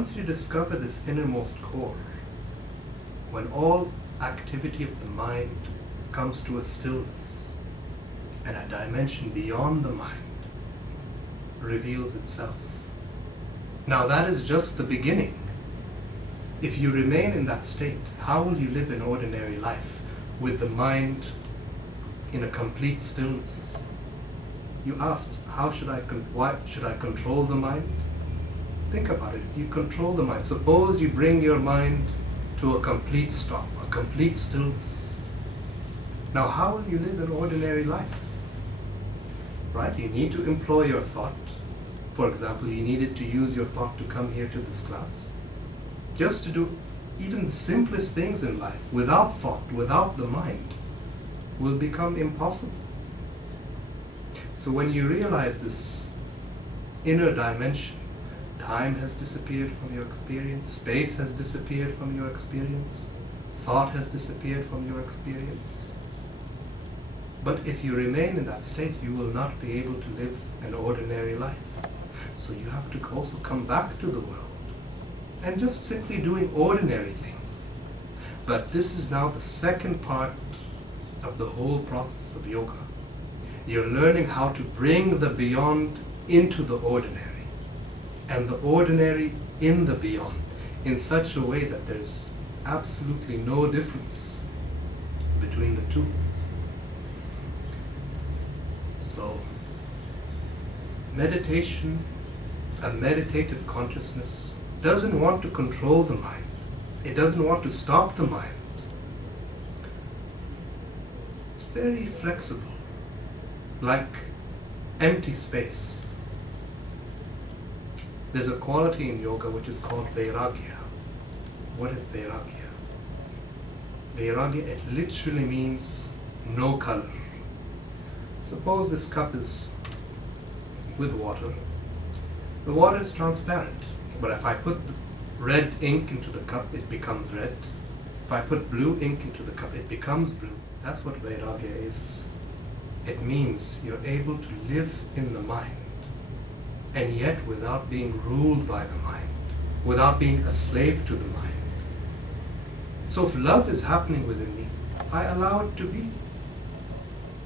once you discover this innermost core, when all activity of the mind comes to a stillness, and a dimension beyond the mind reveals itself. Now that is just the beginning. If you remain in that state, how will you live in ordinary life with the mind in a complete stillness? You asked, why should I control the mind? Think about it. If you control the mind, suppose you bring your mind to a complete stop, a complete stillness. Now how will you live in ordinary life? Right? You need to employ your thought. For example, you needed to use your thought to come here to this class. Just to do even the simplest things in life, without thought, without the mind, will become impossible. So when you realize this inner dimension, time has disappeared from your experience, space has disappeared from your experience, thought has disappeared from your experience. But if you remain in that state, you will not be able to live an ordinary life. So you have to also come back to the world and just simply doing ordinary things. But this is now the second part of the whole process of yoga. You're learning how to bring the beyond into the ordinary, and the ordinary in the beyond, in such a way that there's absolutely no difference between the two. So, meditation, a meditative consciousness, doesn't want to control the mind. It doesn't want to stop the mind. It's very flexible, like empty space. There's a quality in yoga which is called Vairagya. What is Vairagya? Vairagya, it literally means no color. Suppose this cup is with water. The water is transparent, but if I put the red ink into the cup, it becomes red. If I put blue ink into the cup, it becomes blue. That's what Vairagya is. It means you're able to live in the mind, and yet without being ruled by the mind, without being a slave to the mind. So if love is happening within me, I allow it to be.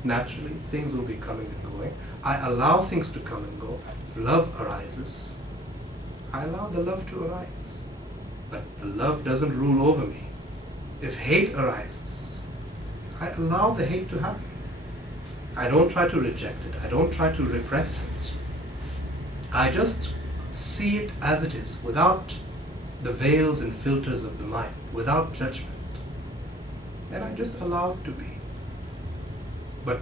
Naturally, things will be coming and going. I allow things to come and go. If love arises, I allow the love to arise. But the love doesn't rule over me. If hate arises, I allow the hate to happen. I don't try to reject it. I don't try to repress it. I just see it as it is, without the veils and filters of the mind, without judgment. And I just allow it to be. But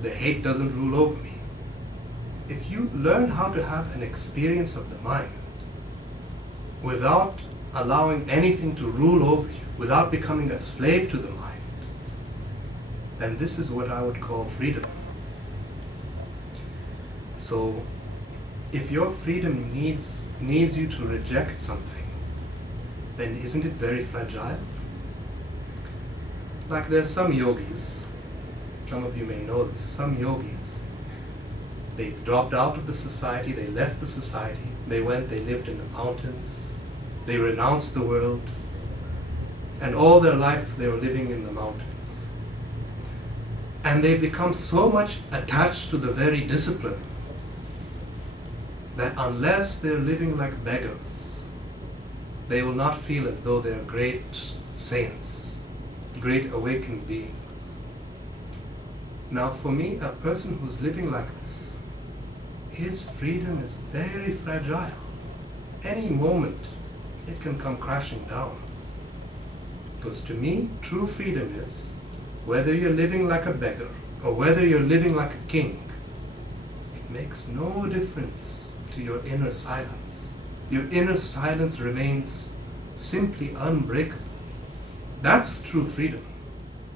the hate doesn't rule over me. If you learn how to have an experience of the mind without allowing anything to rule over you, without becoming a slave to the mind, then this is what I would call freedom. So, if your freedom needs you to reject something, then isn't it very fragile? Like there's some yogis, some of you may know this, some yogis, they've dropped out of the society, they left the society, they lived in the mountains, they renounced the world, and all their life they were living in the mountains. And they become so much attached to the very discipline that unless they're living like beggars, they will not feel as though they're great saints, great awakened beings. Now for me, a person who's living like this, his freedom is very fragile. Any moment, it can come crashing down. Because to me, true freedom is, whether you're living like a beggar or whether you're living like a king, it makes no difference to your inner silence. Your inner silence remains simply unbreakable. That's true freedom.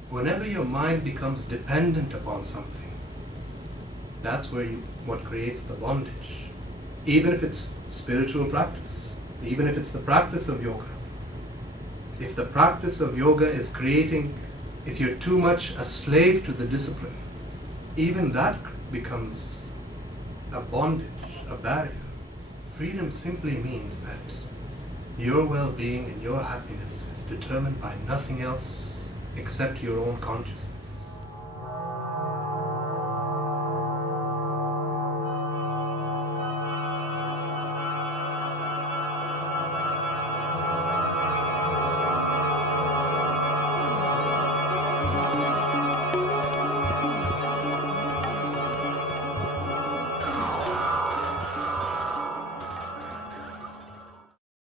Whenever your mind becomes dependent upon something, that's what creates the bondage. Even if it's spiritual practice, even if it's the practice of yoga. If the practice of yoga is creating, if you're too much a slave to the discipline, even that becomes a bondage, a barrier. Freedom simply means that Your well-being and your happiness is determined by nothing else except your own consciousness.